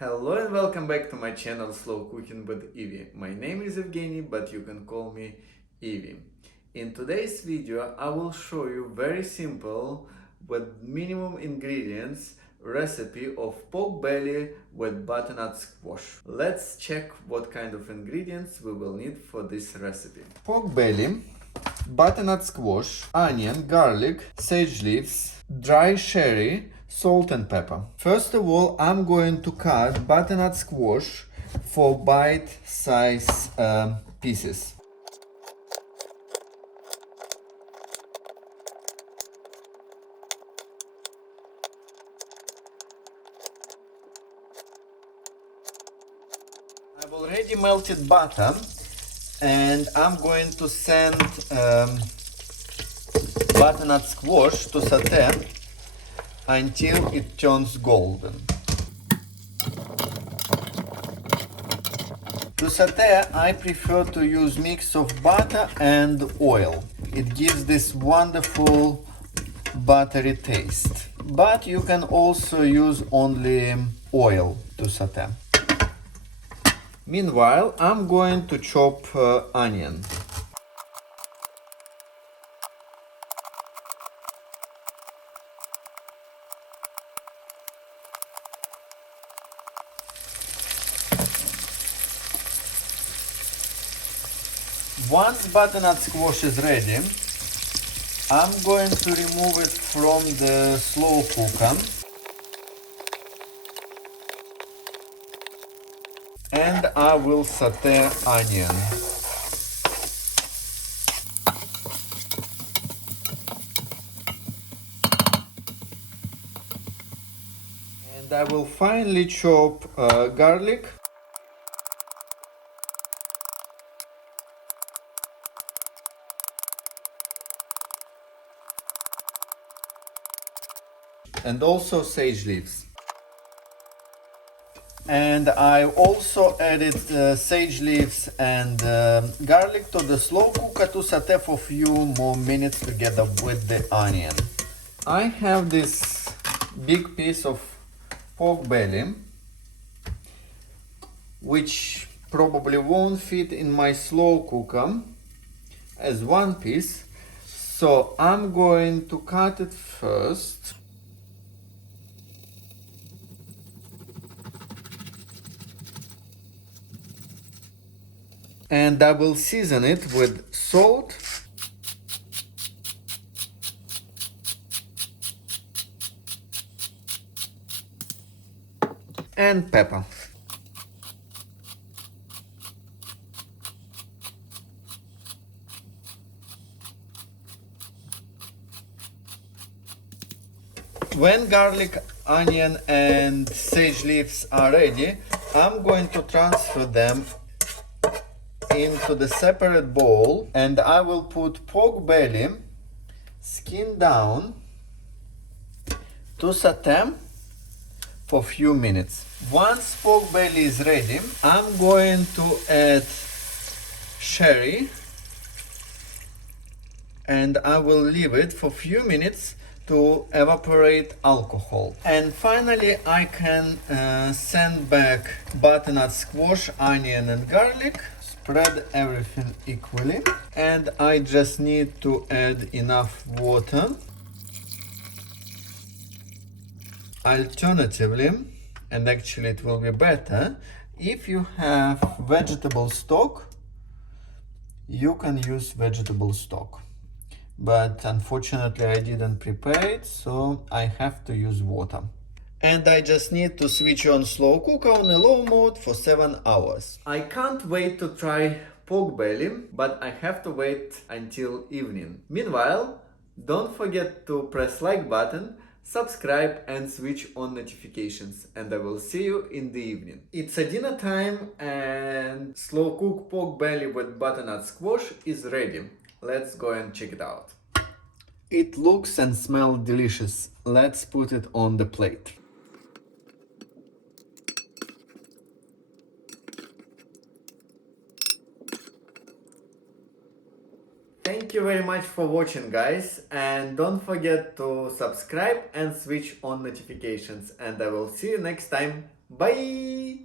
Hello and welcome back to my channel Slow Cooking with Evie. My name is Evgeny, but you can call me Evie. In today's video I will show you very simple with minimum ingredients recipe of pork belly with butternut squash. Let's check what kind of ingredients we will need for this recipe. Pork belly, butternut squash, onion, garlic, sage leaves, dry sherry, salt and pepper. First of all, I'm going to cut butternut squash for bite-size pieces. I've already melted butter and I'm going to send butternut squash to saute until it turns golden. To saute, I prefer to use mix of butter and oil. It gives this wonderful buttery taste. But you can also use only oil to saute. Meanwhile, I'm going to chop onion. Once butternut squash is ready, I'm going to remove it from the slow cooker and I will saute onion. And I will finely chop garlic. And also sage leaves. And I also added sage leaves and garlic to the slow cooker to saute for a few more minutes together with the onion. I have this big piece of pork belly, which probably won't fit in my slow cooker as one piece. So I'm going to cut it first. And I will season it with salt and pepper. When garlic, onion and sage leaves are ready, I'm going to transfer them into the separate bowl and I will put pork belly skin down to saute for a few minutes. Once pork belly is ready, I'm going to add sherry and I will leave it for a few minutes to evaporate alcohol. And finally I can send back butternut squash, onion and garlic. Spread everything equally and I just need to add enough water. Alternatively, and actually it will be better, if you have vegetable stock, you can use vegetable stock. But unfortunately I didn't prepare it, so I have to use water. And I just need to switch on slow cooker on a low mode for 7 hours. I can't wait to try pork belly, but I have to wait until evening. Meanwhile, don't forget to press like button, subscribe and switch on notifications, and I will see you in the evening. It's a dinner time and slow cook pork belly with butternut squash is ready. Let's go and check it out. It looks and smells delicious. Let's put it on the plate. Thank you very much for watching, guys, and don't forget to subscribe and switch on notifications, and I will see you next time. Bye. Bye.